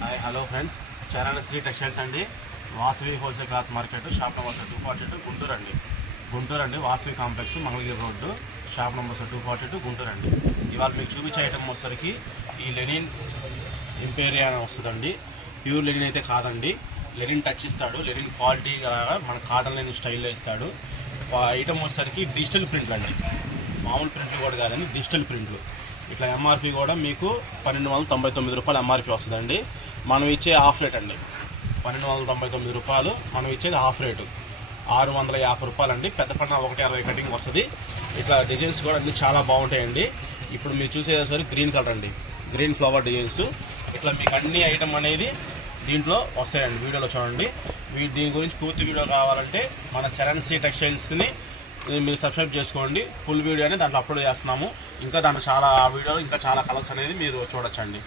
Hi hello friends, Charan Sri textiles అండి. Vasavi wholesale cloth market, shop number 242 Guntur అండి. Vasavi complex, Mangalagiri road, shop number 242 Guntur అండి. ఇవాళ మీకు చూపించే ఐటమ్ వచ్చేసరికి ఈ లెనిన్ ఇంపీరియా అని వస్తుందండి. ప్యూర్ లెనిన్ అయితే కాదండి, లెనిన్ టచ్ ఇస్తాడు. లెనిన్ క్వాలిటీ మన కాటన్ లెనిన్ స్టైల్లో ఇస్తాడు. ఐటమ్ వచ్చేసరికి డిజిటల్ ప్రింట్లు అండి, మామూలు ప్రింట్లు కూడా కాదండి, డిజిటల్ ప్రింట్లు. ఇట్లా ఎంఆర్పి కూడా మీకు 1299 రూపాయలు ఎంఆర్పి వస్తుందండి. మనం ఇచ్చే హాఫ్ రేట్ అండి, 1299 రూపాయలు. మనం ఇచ్చేది హాఫ్ రేటు 650 రూపాయలు అండి. పెద్ద పన్న 160 కటింగ్ వస్తుంది. ఇట్లా డిజైన్స్ కూడా అన్నీ చాలా బాగుంటాయండి. ఇప్పుడు మీరు చూసేసరికి గ్రీన్ కలర్ అండి, గ్రీన్ ఫ్లవర్ డిజైన్స్. ఇట్లా మీకు అన్ని ఐటమ్ అనేది దీంట్లో వస్తాయండి. వీడియోలో చూడండి. దీని గురించి పూర్తి వీడియో కావాలంటే మన చరణ్ శ్రీ టెక్స్టైల్స్ని మీరు సబ్స్క్రైబ్ చేసుకోండి. ఫుల్ వీడియో అనేది దాంట్లో అప్లోడ్ చేస్తున్నాము. ఇంకా దాంట్లో చాలా వీడియోలు, ఇంకా చాలా కలర్స్ అనేది మీరు చూడొచ్చండి.